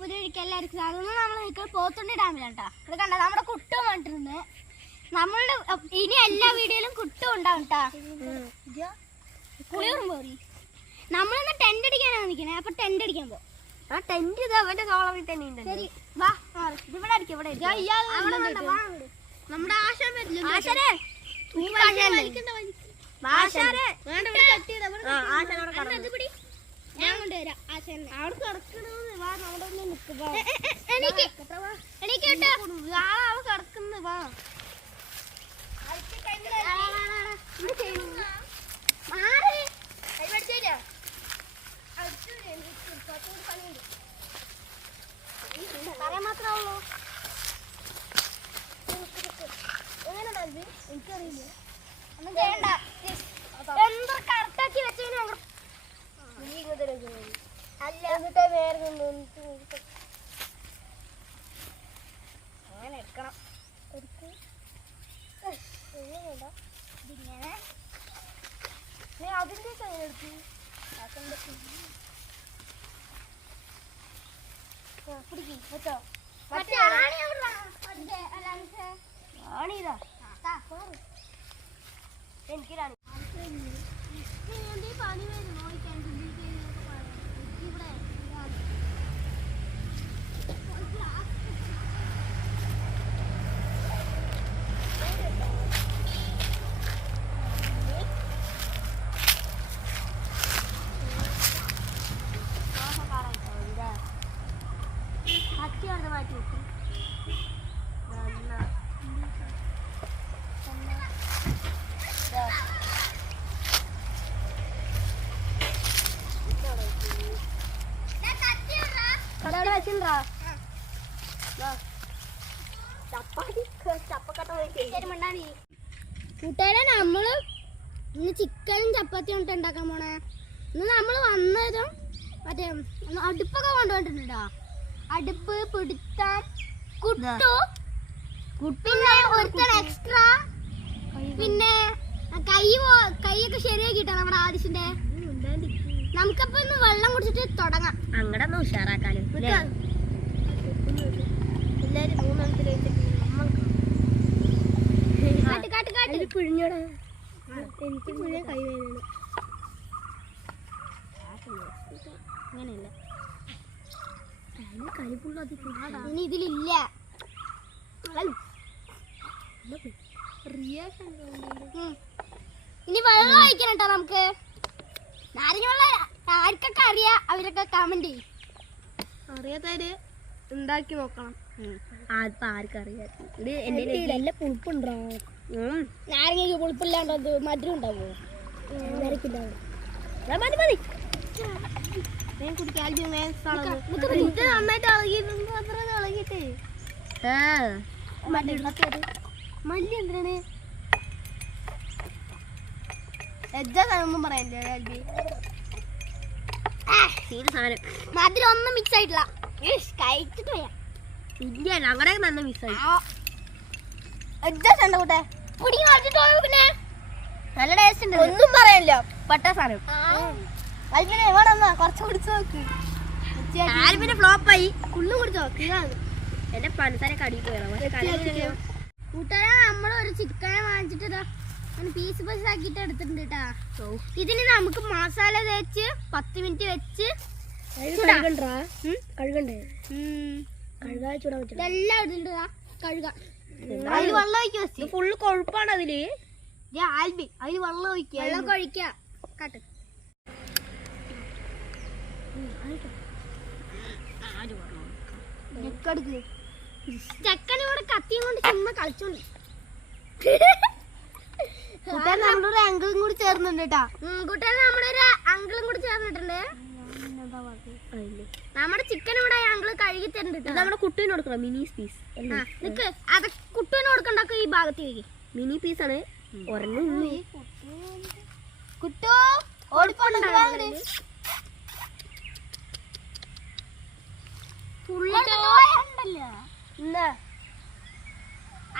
പുതിയ എല്ലാവർക്കും അതൊന്നും നമ്മൾ നിൽക്കാൻ പോത്തുണ്ടി ഡാമിലാട്ടോ. ഇത് കണ്ട നമ്മുടെ കുട്ടും കണ്ടിരുന്നത്. നമ്മളുടെ ഇനി എല്ലാ വീഡിയോയിലും കുട്ടും ഉണ്ടാവും കേട്ടാ. കുളിയും പോറി. നമ്മളിന്ന് ടെന്റ് അടിക്കാനാണ് നിൽക്കണേ. അപ്പൊ ടെന്റ് അടിക്കാൻ പോകും. ആ ടെന്റ് ഇത് അവന്റെ സോളറിൽ തന്നെ ഉണ്ട്. ശരി വാ, ഇവിടെ അടിക്കാം. ഇവിടെ നമ്മുടെ ആശാൻ വരില്ല. ആശാനെ ഞാൻ കൊണ്ടുവരാം. അവിടെ കിടക്കുന്നത് വാ, നമ്മുടെ എനിക്ക് കിടക്കുന്നത് വാ. പറയാൻ മാത്രമേ ഉള്ളൂ. എനിക്കറിയില്ല. ഒന്നും ചെയ്യണ്ട. എന്താ കറക്റ്റാക്കി വെച്ചാൽ അല്ല അങ്ങനെ എടുക്കണം. ഇങ്ങനെ അതിന്റെ കയ്യിലെടുത്തു. പിടിക്കും കേട്ടോ. മറ്റേ ആണിതാ എനിക്ക് റാണി. പണി വരുമോ ഇവിടെ? മാറ്റി വെക്കും. കൂട്ടുകാരെ, നമ്മള് ഇന്ന് ചിക്കനും ചപ്പാത്തിയും കൊണ്ട് ഉണ്ടാക്കാൻ പോണേ. ഇന്ന് നമ്മള് വന്നതും മറ്റേ അടുപ്പൊക്കെ കൊണ്ടുപോയിട്ടുണ്ടോ? അടുപ്പ്, പിടുത്തം, കുട്ടു, പിന്നെ ഒരുത്തൻ എക്സ്ട്രാ, പിന്നെ കൈയൊക്കെ ശരിയാക്കിട്ടാ നമ്മുടെ ആദിശന്റെ. നമുക്കപ്പൊ ഇന്ന് വെള്ളം കുടിച്ചിട്ട് തുടങ്ങാം. അങ്ങടെ ഒന്ന് ഉഷാറാക്കാനും എല്ലാരും പിഴിഞ്ഞോടാ. എനിക്ക് പിഴിയാൻ കൈ വേദന. അങ്ങനെയല്ല, കരിപ്പുള്ള ഇനി ഇതിലില്ല. ഇനി വെള്ളം ഒഴിക്കണം കേട്ടോ. നമുക്ക് നാരങ്ങ വെള്ളം ആർക്കൊക്കെ അറിയാം അവരൊക്കെ കമന്റ് ചെയ്യും. അറിയാത്തവര് ഉണ്ടാക്കി നോക്കണം. ആർക്കറിയാം. നല്ല പുളിപ്പുണ്ടോ? നാരങ്ങയ്ക്ക് പുളിപ്പില്ലാണ്ടത് മധുരം ഉണ്ടാവോ? മതി മതി. കുടിക്കാൻ നന്നായിട്ട് മല്ലി എന്തിനാണ് ഒന്നും പറയല്ലേ? മധുരം ഒന്നും മിക്സ് ആയിട്ടില്ല. കഴിച്ചിട്ട് വയ്യ. ഇല്ല, ഞങ്ങളുടെ നല്ല മിസ്സായി. കൂട്ടെ പിന്നെ നല്ല ടേസ്റ്റ് ഉണ്ട്. ഒന്നും പറയാനില്ല. പട്ട സാധനം കുറച്ച് കുടിച്ചു നോക്ക്. പിന്നെ ഫ്ലോപ്പായി. ഫുള്ള് കുടിച്ചു നോക്ക്. എന്റെ പഞ്ചസാര കടി കൂട്ടുകാരെ, നമ്മളൊരു ചിക്കനെ വാങ്ങിച്ചിട്ട് പീസ് പീസ് ആക്കിട്ട് എടുത്തിട്ടുണ്ട് കേട്ടാ. ഇതിന് നമുക്ക് മസാല തേച്ച് 10 മിനിറ്റ് വെച്ച് കഴുകണ്ടേ? ഇതെല്ലാം ഇടുന്നുണ്ട്. കഴുകാം. അതിൽ വെള്ളം ഒഴിക്കുക. ഫുള്ള് കൊഴുപ്പാണ് അതില്. ആൽബി അതിൽ വെള്ളം ഒഴിക്കുക. വെള്ളം ഒഴിക്കുക. കാട്ട്. ചെക്കനിവിടെ കത്തിയും കൊണ്ട് ചുമ്മാ കളിച്ചോണ്ട്. നമ്മളൊരു അങ്കിളും കൂടി ചേർന്നുണ്ട് കേട്ടാ. കൂട്ടുകാരെ, നമ്മുടെ ഒരു അങ്കിളും കൂടി ചേർന്നിട്ടുണ്ട്. നമ്മുടെ ചിക്കൻ ഇവിടെ അങ്കിള് കഴുകി തരുന്നുണ്ട്. നമ്മുടെ കുട്ടീന് കൊടുക്കണം. മിനി പീസ് നിക്ക്. അത് കുട്ടുവിന് കൊടുക്കണ്ടൊക്കെ ഈ ഭാഗത്ത് കഴിക്കും. മിനി പീസാണ്. ഒരെണ്ണം കുട്ടു ഓടിപ്പോണ്ടല്ലോ.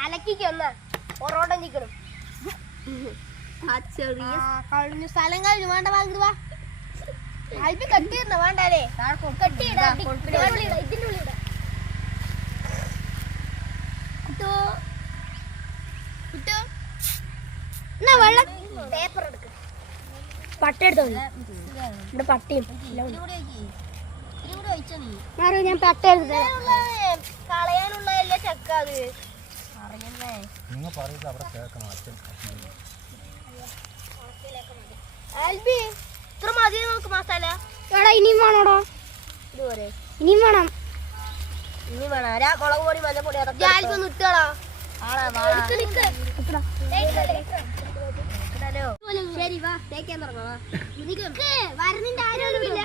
അലക്കിക്കൊന്ന് ഒറോട്ടം ചിക്കനും. കഴിഞ്ഞു സ്ഥലം കഴിഞ്ഞു. വേണ്ട വാങ്ങിട്ട് വാ. ആൽബി കട്ടിയിരുന്ന വേണ്ടേ കട്ടിയിടാ ഇതിന്റെ ഉള്ളിൽ വെള്ളം പേപ്പർ എടുക്ക പട്ട എടുത്തോ ഇവിടെ പട്ടിയും ഞാൻ പട്ട എടുത്തേ കളയാനുള്ളതല്ലേ ചക്ക അത് നിങ്ങൾ പറയുന്നത് അവിടെ കേൾക്കണം അച്ഛൻ ആൽബി ഇത്ര മതി നോക്ക് മസാല എടാ ഇനിയും വേണോടോ ഇതുപോലെ ഇനിയും വേണം ഇനി വേണം ആരാ മുളക് പൊടി മഞ്ഞപ്പൊടി അതൊക്കെ ആൽബി ഒന്ന് ഇട്ടാളാ ശരി വാ തേക്കാൻ തുടങ്ങാം വരുന്നിന്റെ ആരോഗ്യമില്ല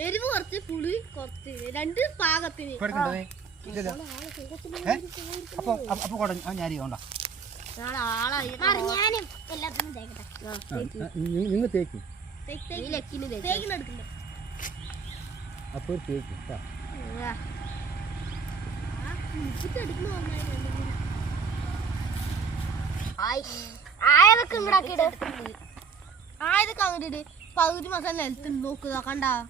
എരിവ് കുറച്ച് പുളി കുറച്ച് രണ്ട് പാകത്തിന് ഞാനും ഞാനും എല്ലാത്തിനും തേക്കട്ടെ നിങ്ങൾ തേക്കും തേക്കിനെടുക്കണ്ടേ അപ്പോൾ തേക്കും ആയതൊക്കെ ഇങ്ങടാക്കിട്ട് ആയതൊക്കെ അങ്ങോട്ട് പകുതി മസാല നിലത്ത് നോക്കുക കണ്ടാ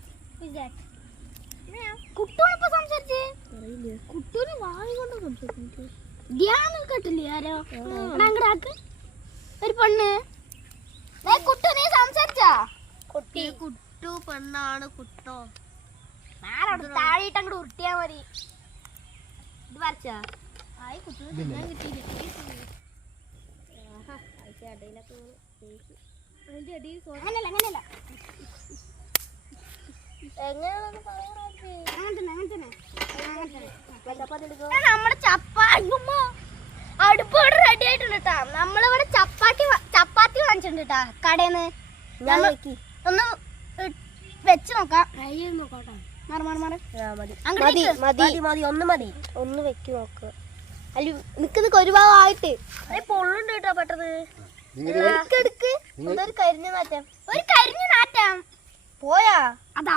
കുട്ടോളിപ്പോ സംസാരിച്ചേ കുട്ടൂര് വായി കൊണ്ട് സംസാരിച്ചു ധ്യാനം കേട്ടില്ലേ ആരോ അങ്ങടാക്ക് ഒരു പെണ്ണ് കുട്ടു നീ സംസാരിച്ചാ കുട്ടി കുട്ടു പെണ്ണാണ് കുട്ടോ ആരോട് താഴെയിട്ട് അങ്ങോട്ട് ഉരുട്ടിയാ മതി ഇത് വരച്ചാ ആയി കുട്ടു ഞാൻ കിട്ടിയില്ല അങ്ങനല്ല അങ്ങനല്ല എങ്ങനെയാണെന്ന് പറയാറാക്കി നമ്മുടെ അടുപ്പ് ഇവിടെ റെഡി ആയിട്ടുണ്ട് കേട്ടാ നമ്മളിവിടെ ചപ്പാത്തി വാങ്ങിച്ചിട്ടുണ്ട് കേട്ടാ കടയിന്ന് ഒന്ന് വെച്ച് നോക്കാം ഒന്ന് വെക്ക് നോക്ക് അല്ല നിക്ക് ഒരു ഭാഗമായിട്ട് പൊള്ളുണ്ട് കേട്ടോ പെട്ടത് എടുക്ക് എന്തൊരു കരിഞ്ഞ നാറ്റം ഒരു കരിഞ്ഞ നാറ്റം പോയാ അതാ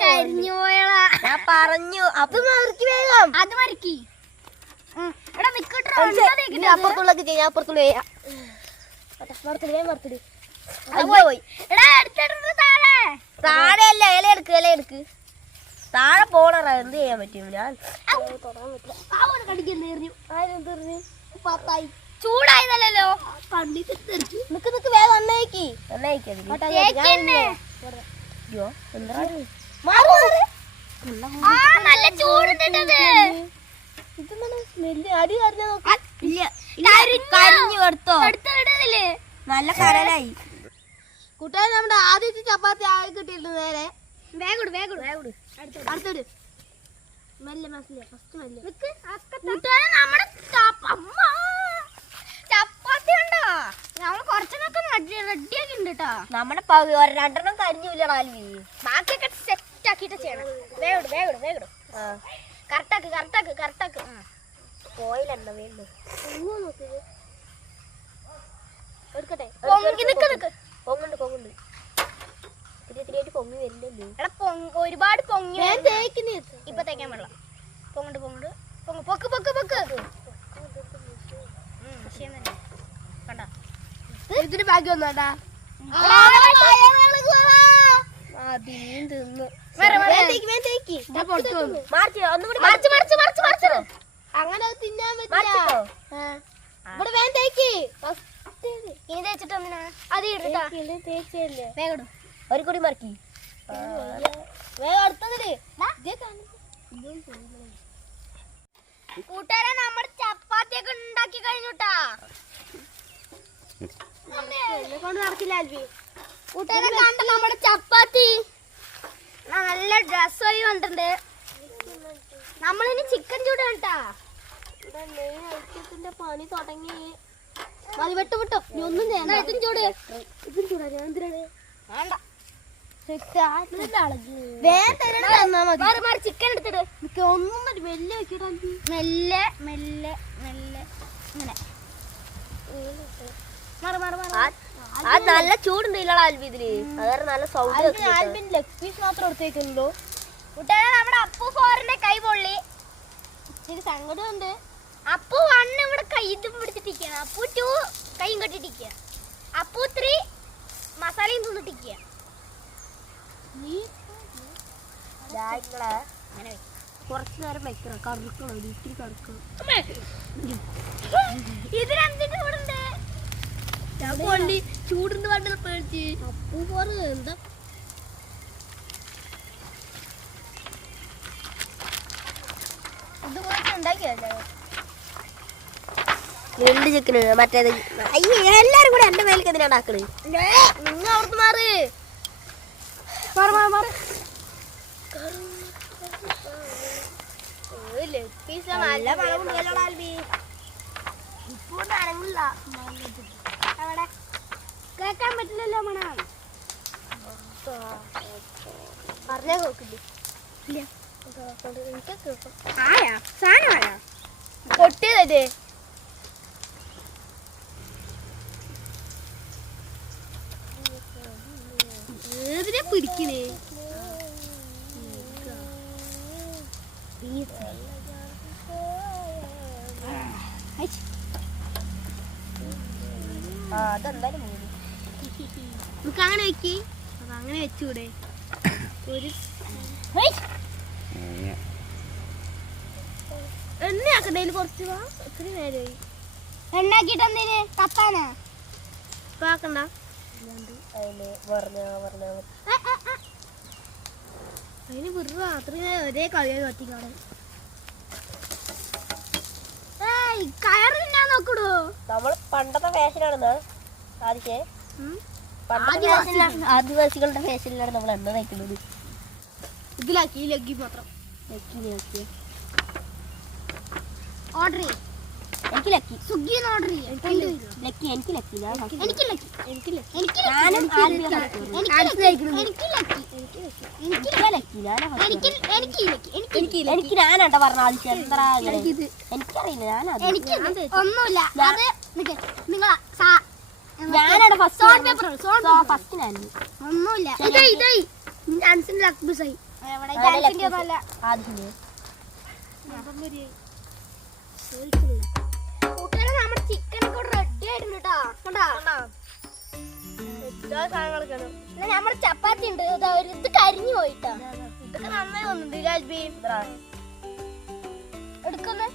കരിഞ്ഞു പോയടാ ഞാൻ പറഞ്ഞു അത് മറിക്ക് വേഗം അത് മറിക്കി ഇവിടെ നിക്കട്ടോ അപ്പുറത്തുള്ളൊക്കെ ചെയ്യാം അപ്പുറത്തുള്ള ചെയ്യാം മറുത്തിട് പോയി എടാ എടുത്തിട്ടുണ്ട് താഴെ താഴെ അല്ല ഇല എടുക്ക് താഴെ പോണറ എന്ത് ചെയ്യാൻ പറ്റും ഞാൻ ചൂടായതല്ലോ നിക്ക് വേഗം എണ്ണയ്ക്ക് നല്ല ചൂടുണ്ടത് സ്മെല്ല് അടി കരിഞ്ഞു എടുത്തോ എടുത്തില്ലേ നല്ല കരലായി കൂട്ടുകാർ നമ്മുടെ ആദ്യത്തെ ചപ്പാത്തി ആയി കിട്ടിയിട്ടുണ്ട് നേരെ വേഗം അടുത്തോട് മെല്ലെ മസില ഫസ്റ്റ് മെല്ലെ നമ്മുടെ ചപ്പാത്തി ഉണ്ടോ നമ്മള് കുറച്ചൊക്കെ റെഡി ആക്കിണ്ട് കേട്ടോ നമ്മുടെ രണ്ടെണ്ണം കരിഞ്ഞില്ല ആൽവി ബാക്കിയൊക്കെ സെറ്റ് ആക്കിട്ട് ചെയ്യണം വേഗം കറക്റ്റാക്ക് പോയില്ലെണ്ണ വീണ്ടും എടുക്കട്ടെ പൊങ്ങുണ്ട് തിരിയായിട്ട് പൊങ്ങി വരില്ലല്ലോ എടാ ഒരുപാട് പൊങ്ങി തേക്കുന്ന ഇപ്പൊ തേക്കാൻ വെള്ളം പൊങ്ങുണ്ട് പൊക്ക് കണ്ടാ ഇതിന് ബാക്കി വന്നാടാ അങ്ങനെ തിന്നാൻ പറ്റില്ല ഇവിടെ വേഗം തേക്ക് ഇനി തേച്ചിട്ട് ഒന്നിനാ അത് ഇട്ടാ തേച്ചല്ലേ വേഗം ഒരു കൂടി മറക്കി വേഗം അടുത്തതില് കൂട്ടുകാരെ നമ്മുടെ ചപ്പാത്തിയൊക്കെ ഉണ്ടാക്കി കഴിഞ്ഞുട്ടാ കൊണ്ട് നടക്കില്ല ആൽവി കൂട്ടുകാരെ കണ്ട നമ്മുടെ ചപ്പാത്തി നല്ല ഡ്രസ്സായി കണ്ടിട്ടുണ്ട് നമ്മളിനി ചിക്കൻ ചൂടാ കേട്ടാ ഐറ്റത്തിന്റെ പണി തുടങ്ങി മതി വിട്ടു നീ ഒന്നും ചെയ്യണ്ട ഇതും ചൂടാ ഞാൻ എന്തിനാണ് വേണ്ട ചിക്കൻ എടുത്തിട്ട് ഒന്നും മെല്ലെ വെക്കട്ടെ മെല്ലെ ഇങ്ങനെ അത് നല്ല ചൂടുണ്ട് ആൽബി ഇതില് അതായത് നല്ല സൗണ്ട് ആൽബിൻ ലെഗ് പീസ് മാത്രം എടുത്തേക്കുന്നുള്ളൂ കൂട്ടുകാരെ നമ്മുടെ അപ്പു ഫോറിന്റെ കൈ പൊള്ളി ഇച്ചിരി സങ്കടമുണ്ട് അപ്പു 1 ഇവിടെ കൈ ഇതും പിടിച്ചിട്ടിരിക്കുകയാണ് അപ്പു 2 കൈയും കെട്ടിട്ടിരിക്കുക. അപ്പൂ ഇത്തിരി മസാലയും തിന്നിട്ടിരിക്കുക. കുറച്ചു നേരം വെക്കണം. കറുക്കണം, ഇത്തിരി കറുക്കണം. ഇതിനെന്തിന്റെ ചൂടുണ്ട്? ചൂടുണ്ട് വേണ്ട പേടിച്ച്. അപ്പൂ പോറ് എന്താ ഇത് കുറച്ച് ഉണ്ടാക്കിയല്ലേ? രണ്ട് ചിക്കന് മറ്റേത്. അയ്യോ, എല്ലാരും കൂടെ എന്റെ മേലേക്ക് എന്തിനാ ഉണ്ടാക്കണേ? നിങ്ങൾ അവിടുന്ന് മാറ്. നല്ല മണമുണ്ടല്ലോടാൽബി. ഇപ്പോൾ അനങ്ങില്ല. അവിടെ കേക്കാൻ പറ്റില്ലല്ലോ മണം. പറഞ്ഞാ കേക്കില്ലേ? എനിക്ക് കേൾക്കും. ആയാ സാധനം ആയാ പൊട്ടിയതേ. ഏതിനെ പിടിക്കണേ? അതെന്തായാലും നമുക്ക് അങ്ങനെ വെക്കി. അപ്പൊ അങ്ങനെ വെച്ചൂടെ? ഒരു എണ്ണയാക്കണ്ടേല് കുറച്ച് ഒത്തിരി നേരമായി. എണ്ണാക്കിട്ട് എന്തേന് തപ്പാനാ? പാക്കണ്ട. അതിന് വെറുതെ അത്രയും ഒരേ കളിയായി കത്തിക്കാണ്. കയറ് തിന്നാൻ നോക്കടോ. നമ്മള് പണ്ടത്തെ ഫാഷനാണെന്ന് ആദിവാസികളുടെ ഫാഷനിലാണ് നമ്മൾ എണ്ണ നയിക്കുന്നത്. ഇതിലാക്കി ലക്കി മാത്രം ഓർഡർ ചെയ്യും. എനിക്ക് ലക്കി സ്വിഗ്ഗി ഓർഡർ ചെയ്യും. ലക്കി എനിക്ക് ലക്കി എനിക്ക് ഞാനാട്ടോ പറഞ്ഞ ആവശ്യം. എത്ര എനിക്കറിയില്ല. ഒന്നുമില്ല. ഞാനാണ് ഫസ്റ്റ് ഞാനും ഒന്നുമില്ല. നമ്മുടെ ചിക്കനൊക്കെ റെഡി ആയിട്ടുണ്ട് കേട്ടോ. നമ്മുടെ ചപ്പാത്തി ഉണ്ട്. ഇത് കരിഞ്ഞു പോയിട്ടാ. ഇതൊക്കെ നന്നായി വന്നിട്ടുണ്ട്. രാജ്ബി എടുക്കുന്നു.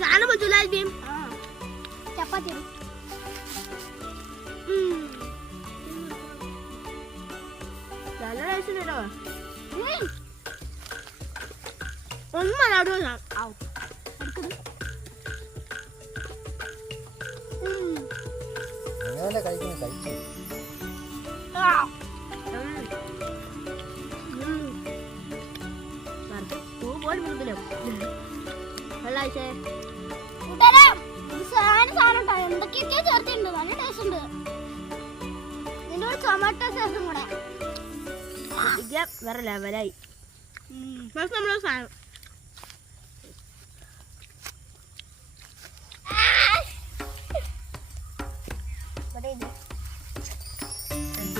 സാധനം പറ്റൂല. ചപ്പാത്തി നല്ല ടേസ്റ്റ് കേട്ടോ. ഒന്നും അല്ലാതെ എന്തൊക്കെയൊക്കെയോ ചേർത്തിട്ടുണ്ട്. നല്ല ടേസ്റ്റ് ഉണ്ട്. ഇതിന്റെ കൂടെ ടൊമാറ്റോ സോസും കൂടെ വേറെ ലെവലായി. നമ്മളെ സാധനം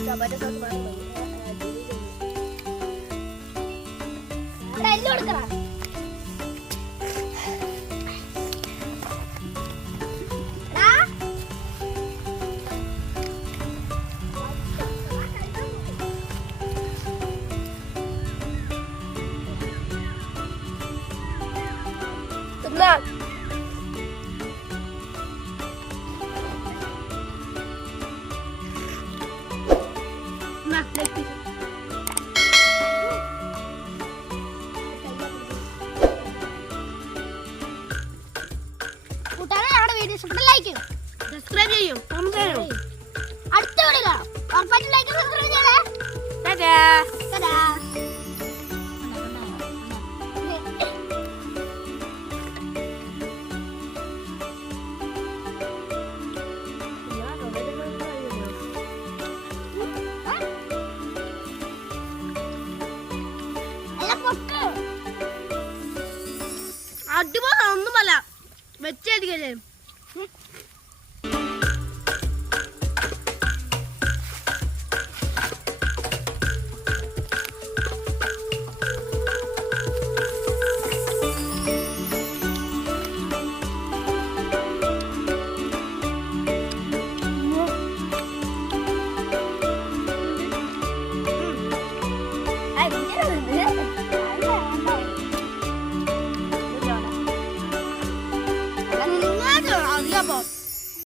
ടൊമാറ്റോ സോസ് എല്ലാം കൊടുക്കണം. സബ്സ്ക്രൈബ് ചെയ്യും. അടുത്ത വീഡിയോ ഉറപ്പായിട്ടും ലൈക്ക് സബ്സ്ക്രൈബ് ചെയ്യണേ. അടിപൊളി ഒന്നുമല്ല. വെച്ചടിക്കല്ലേ